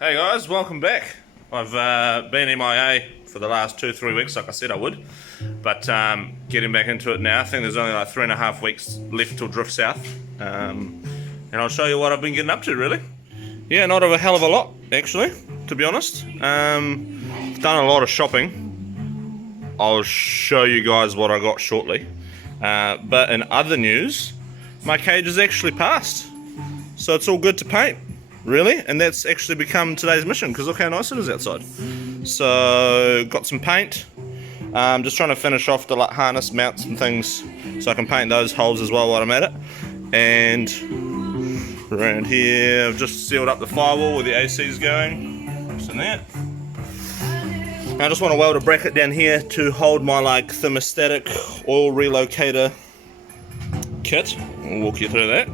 Hey guys, welcome back. I've been MIA for the last 2-3 weeks, like I said I would, but getting back into it now. I think there's only like 3.5 weeks left till Drift South, and I'll show you what I've been getting up to. Really, yeah, not a hell of a lot actually, to be honest. Done a lot of shopping. I'll show you guys what I got shortly. But in other news, my cage is actually passed, so it's all good to paint. Really, and that's actually become today's mission, because look how nice it is outside. So got some paint, just trying to finish off the harness mounts and things so I can paint those holes as well while I'm at it. And around here I've just sealed up the firewall where the AC is going, just in there. I just want to weld a bracket down here to hold my thermostatic oil relocator kit. I'll walk you through that.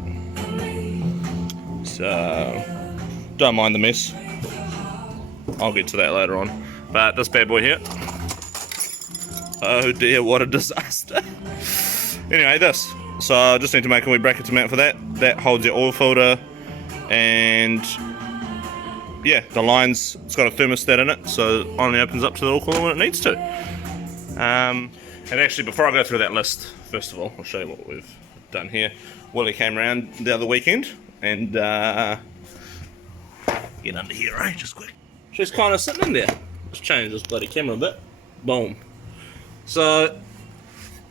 So don't mind the mess, I'll get to that later on. But this bad boy here, oh dear, what a disaster. Anyway, this, so I just need to make a wee bracket to mount for that. That holds your oil filter, and yeah, the lines, it's got a thermostat in it, so it only opens up to the oil cooler when it needs to. And actually, before I go through that list, first of all, I'll show you what we've done here. Willie came around the other weekend, and get under here, right? Just quick. She's kind of sitting in there. Let's change this bloody camera a bit. Boom. So,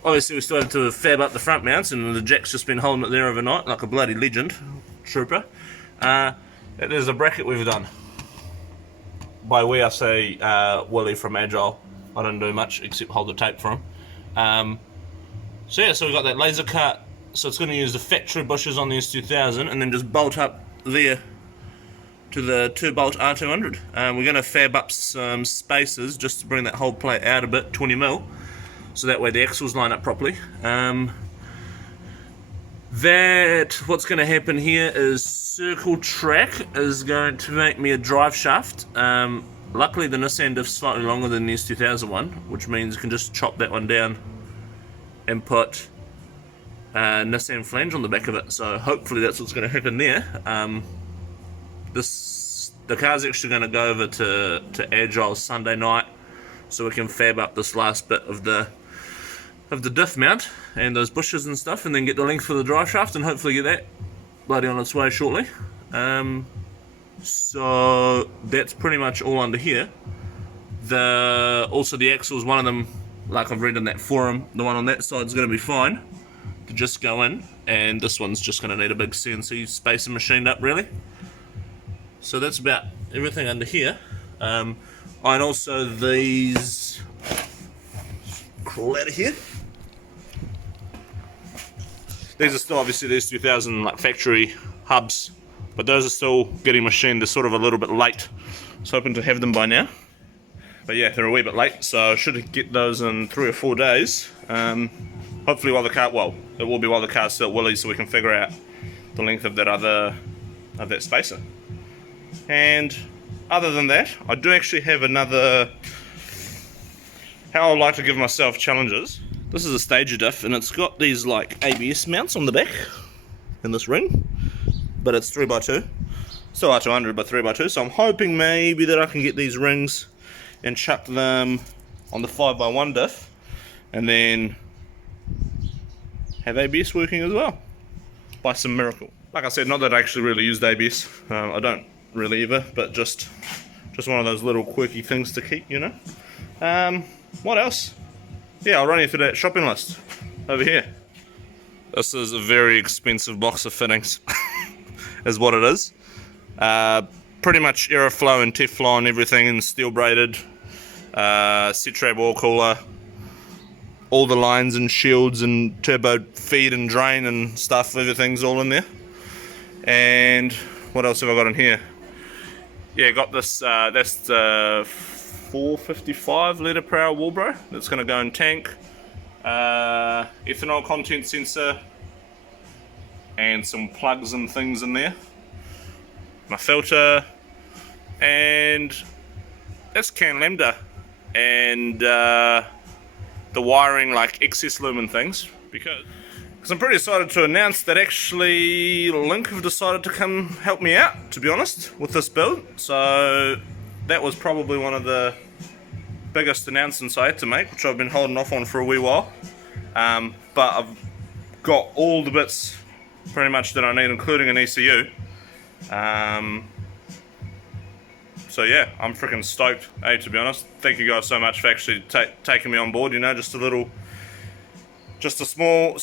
obviously we still have to fab up the front mounts, and the Jack's just been holding it there overnight like a bloody legend. Trooper. There's a bracket we've done. By we, I say Willie from Agile. I don't do much except hold the tape for him. So yeah, so we've got that laser cut. So it's going to use the factory bushes on the S2000 and then just bolt up there to the 2-bolt R200. We're going to fab up some spacers just to bring that whole plate out a bit, 20mm, so that way the axles line up properly. What's going to happen here is Circle Track is going to make me a drive shaft. Luckily the Nissan diff's slightly longer than the S2000 one, which means you can just chop that one down and put Nissan flange on the back of it. So hopefully that's what's going to happen there. The car's actually going to go over to Agile Sunday night, so we can fab up this last bit of the diff mount and those bushes and stuff, and then get the length for the drive shaft and hopefully get that bloody on its way shortly. So that's pretty much all under here. Also the axles, one of them, like I've read in that forum, the one on that side is going to be fine to just go in, and this one's just going to need a big CNC spacer machined up really. So that's about everything under here. And also these, crawl out of here. These are still obviously these 2000 factory hubs, but those are still getting machined. They're sort of a little bit late. I was hoping to have them by now, but yeah, they're a wee bit late, so I should get those in 3 or 4 days. Hopefully while the car, well, it will be while the car's still at Willie's, so we can figure out the length of that spacer. And other than that, I do actually have another, how I like to give myself challenges. This is a Stager diff, and it's got these ABS mounts on the back in this ring, but it's 3x2. Still R200, but 3x2. So I'm hoping maybe that I can get these rings and chuck them on the 5x1 diff, and then have ABS working as well, by some miracle. Like I said, not that I actually really used ABS. I don't really either, but just one of those little quirky things to keep, you know. What else? Yeah, I'll run you through that shopping list over here. This is a very expensive box of fittings, is what it is. Pretty much Aeroflow and Teflon, everything in steel braided, Citrab oil cooler, all the lines and shields and turbo feed and drain and stuff, everything's all in there. And what else have I got in here? Yeah, got this, that's the 455 litre per hour Walbro that's going to go in tank, ethanol content sensor, and some plugs and things in there, my filter, and that's can lambda, and the wiring, excess lumen things, because because I'm pretty excited to announce that actually Link have decided to come help me out, to be honest, with this build. So that was probably one of the biggest announcements I had to make, which I've been holding off on for a wee while. But I've got all the bits pretty much that I need, including an ECU. So yeah, I'm freaking stoked, to be honest. Thank you guys so much for actually taking me on board, you know, just a little, just a small,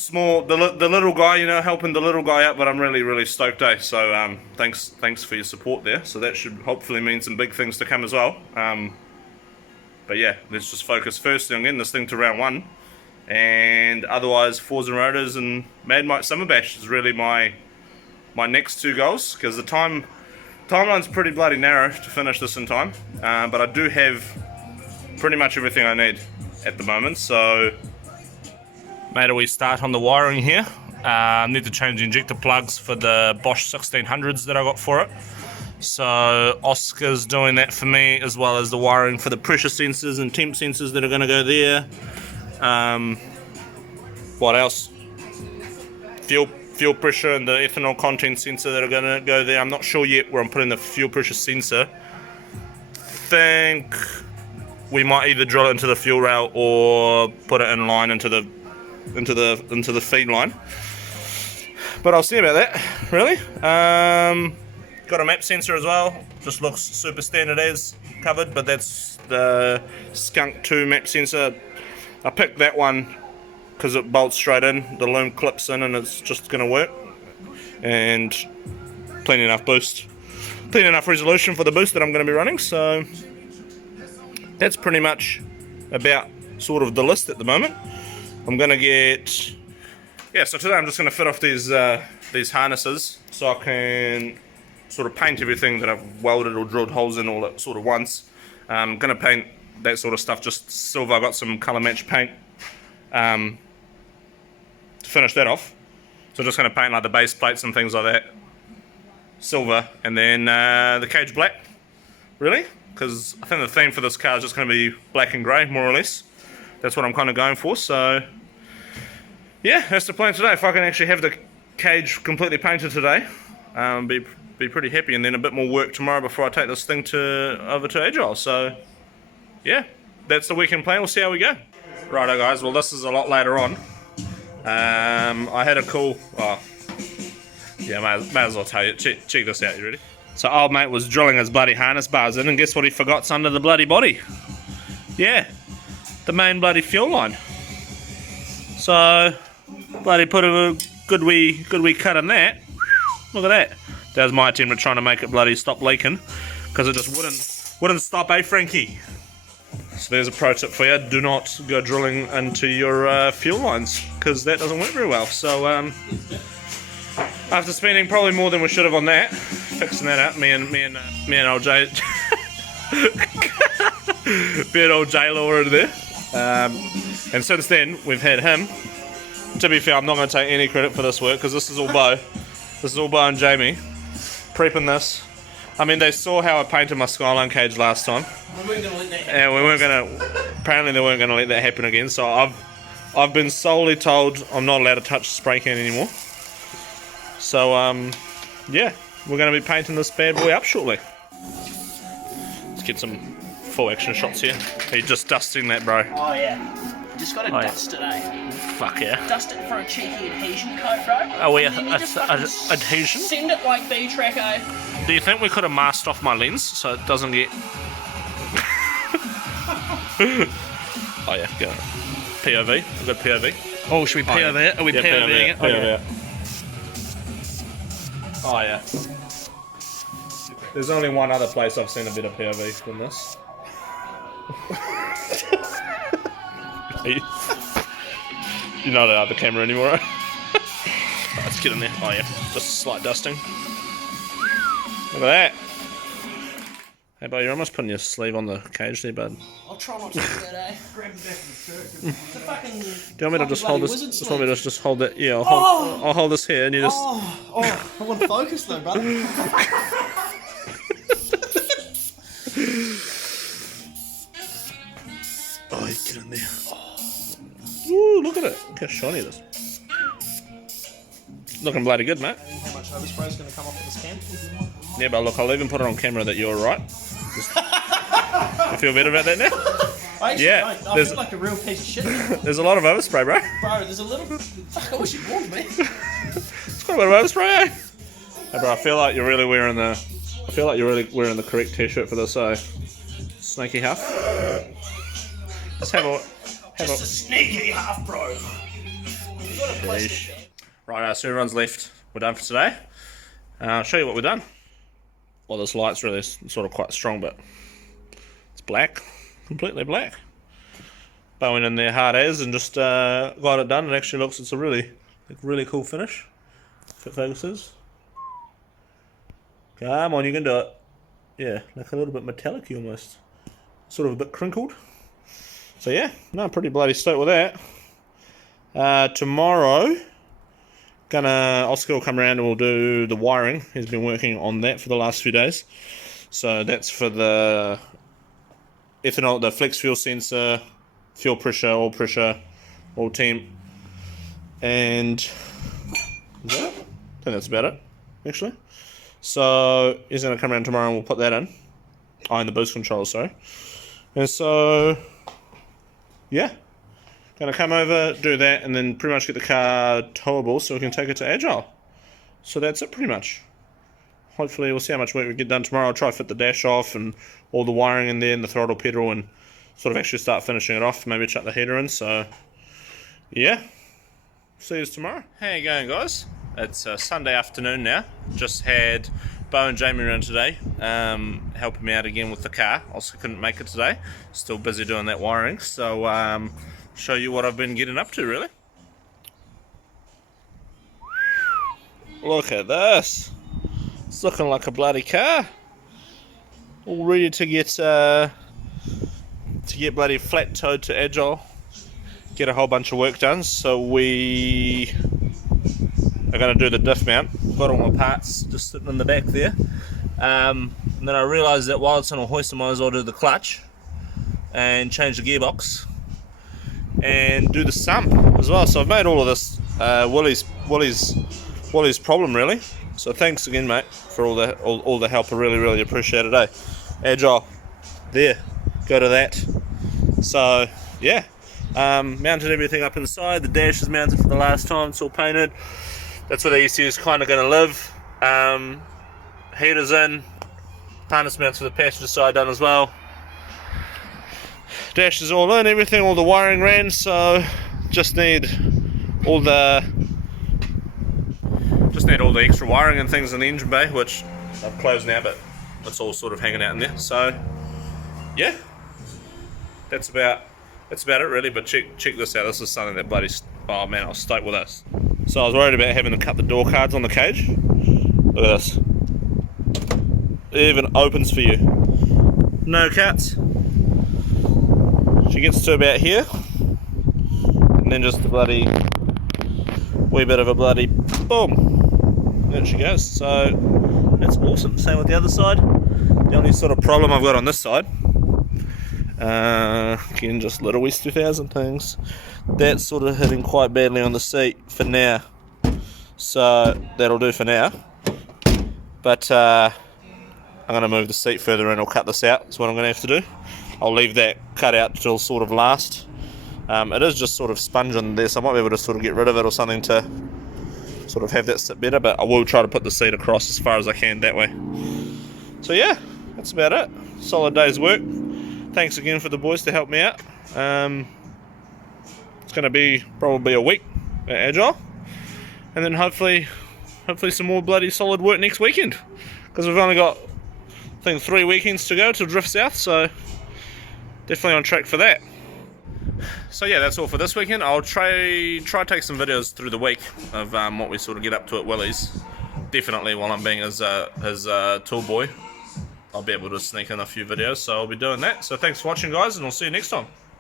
the little guy, you know, helping the little guy out, but I'm really stoked, So thanks for your support there. So that should hopefully mean some big things to come as well. But yeah, let's just focus firstly on getting this thing to round 1, and otherwise Forza Rotors and Mad Mike Summer Bash is really my next 2 goals, because the timeline's pretty bloody narrow to finish this in time, but I do have pretty much everything I need at the moment. So made a wee start on the wiring here. Need to change the injector plugs for the Bosch 1600s that I got for it. So Oscar's doing that for me, as well as the wiring for the pressure sensors and temp sensors that are going to go there. What else? Fuel pressure and the ethanol content sensor that are going to go there. I'm not sure yet where I'm putting the fuel pressure sensor. Think we might either drill it into the fuel rail or put it in line into the feed line. But I'll see about that, really. Got a map sensor as well. Just looks super standard as covered, but that's the Skunk 2 map sensor. I picked that one because it bolts straight in, the loom clips in, and it's just going to work. And plenty enough boost, plenty enough resolution for the boost that I'm going to be running. So that's pretty much about sort of the list at the moment. I'm going to get, yeah. So today I'm just going to fit off these harnesses so I can sort of paint everything that I've welded or drilled holes in all at sort of once. I'm going to paint that sort of stuff just silver. I got some colour match paint to finish that off. So I'm just going to paint like the base plates and things like that silver, and then the cage black, really, because I think the theme for this car is just going to be black and grey, more or less. That's what I'm kind of going for. So yeah, that's the plan today. If I can actually have the cage completely painted today, be pretty happy, and then a bit more work tomorrow before I take this thing over to Agile. So yeah, that's the weekend plan. We'll see how we go. Righto guys, well this is a lot later on. I had a call, yeah, may as well tell you, check this out, you ready? So old mate was drilling his bloody harness bars in, and guess what he forgot's under the bloody body? Yeah, the main bloody fuel line. So bloody put a good wee cut in that. Look at that. That was my attempt at trying to make it bloody stop leaking, because it just wouldn't stop, Frankie? So there's a pro tip for you: do not go drilling into your fuel lines, because that doesn't work very well. So after spending probably more than we should have on that, fixing that up, me and old J, me and old J Law over there, and since then we've had him. To be fair, I'm not going to take any credit for this work, because this is all Bo. This is all Bo and Jamie prepping this. I mean, they saw how I painted my Skyline cage last time. We weren't going to let that happen. And we weren't going to, apparently they weren't going to let that happen again. So I've been solely told I'm not allowed to touch the spray can anymore. So yeah, we're going to be painting this bad boy up shortly. Let's get some full action shots here. Are you just dusting that, bro? Oh yeah. Just got to dust it, eh? Fuck yeah. Dust it for a cheeky adhesion coat, bro. Oh, we adhesion? Send it like B-Track, eh? Do you think we could have masked off my lens so it doesn't get... Oh yeah, go. POV. We've got POV. Oh, should we POV it? Are we POVing it? POV it. Oh yeah. There's only one other place I've seen a bit of POV than this. You're not out of the camera anymore, right? Oh, let's get in there. Oh yeah, just a slight dusting. Look at that. Hey, bud, you're almost putting your sleeve on the cage there, bud. I'll try not to do that, eh? Grab the back of the shirt. It's a fucking... Do you want me to just hold this? Just want me to just hold that? Yeah, I'll hold this here, and you just... Oh, I want to focus though, brother. Oh, get in there. Ooh, look at it. Look how shiny it is. Looking bloody good, mate. How much overspray is going to come off of this can? Yeah, but look, I'll even put it on camera that you're right. You feel better about that now? I actually Yeah, don't. I there's- feel like a real piece of shit. Bro, There's a lot of overspray, bro. there's a little... Fuck, I wish you'd warned me. It's quite a bit of overspray, eh? Hey, bro, I feel like you're really wearing the... correct t-shirt for this, snaky half. Let's have a... Just a sneaky half, bro. Right, so everyone's left. We're done for today. I'll show you what we've done. Well, this light's really sort of quite strong, but it's black. Completely black. But I went in there hard as and just got it done. It actually looks, it's a really cool finish. If it focuses. Come on, you can do it. Yeah, like a little bit metallic-y almost. Sort of a bit crinkled. So yeah, no, pretty bloody stoked with that. Tomorrow, Oscar will come around and we'll do the wiring. He's been working on that for the last few days. So that's for the ethanol, the flex fuel sensor, fuel pressure, oil temp, and I think that's about it, actually. So he's going to come around tomorrow and we'll put that in. In the boost controller, sorry. And so, yeah. Going to come over, do that, and then pretty much get the car towable so we can take it to Agile. So that's it pretty much. Hopefully we'll see how much work we get done tomorrow. I'll try to fit the dash off and all the wiring in there and the throttle pedal and sort of actually start finishing it off. Maybe chuck the heater in. So, yeah. See you tomorrow. How you going, guys? It's Sunday afternoon now. Just had Bo and Jamie around today, helping me out again with the car. Also couldn't make it today. Still busy doing that wiring. So, show you what I've been getting up to, really. Look at this. It's looking like a bloody car. All ready to get bloody flat towed to Agile. Get a whole bunch of work done. So we are going to do the diff mount. Got all my parts just sitting in the back there. And then I realised that while it's on a hoist, I might as well do the clutch and change the gearbox and do the sump as well. So I've made all of this Willie's problem, really. So thanks again, mate, for all the help. I really appreciate it, eh? Agile, there, go to that. So yeah, mounted everything up inside. The dash is mounted for the last time. It's all painted. That's where the ECU is kind of going to live. Heaters in, harness mounts for the passenger side done as well. Dash is all in, everything, all the wiring ran, so just need all the extra wiring and things in the engine bay, which I've closed now, but it's all sort of hanging out in there. So yeah, that's about it really. But check this out. This is something that bloody, oh man, I was stoked with this. So I was worried about having to cut the door cards on the cage. Look at this. It even opens for you. No cuts. She gets to about here, and then just a bloody wee bit of a bloody boom. There she goes. So that's awesome. Same with the other side. The only sort of problem I've got on this side, again, just little West 2000 things. That's sort of hitting quite badly on the seat for now. So that'll do for now. But I'm going to move the seat further in or cut this out. That's what I'm going to have to do. I'll leave that cut out till sort of last. It is just sort of sponge on there, so I might be able to sort of get rid of it or something to sort of have that sit better, but I will try to put the seat across as far as I can that way. So yeah, that's about it. Solid day's work. Thanks again for the boys to help me out. It's going to be probably a week at Agile, and then hopefully some more bloody solid work next weekend, because we've only got, I think, 3 weekends to go till Drift South, so definitely on track for that. So yeah, that's all for this weekend. I'll try take some videos through the week of what we sort of get up to at Willie's. Definitely while I'm being his tool boy, I'll be able to sneak in a few videos, so I'll be doing that. So thanks for watching, guys, and I'll see you next time.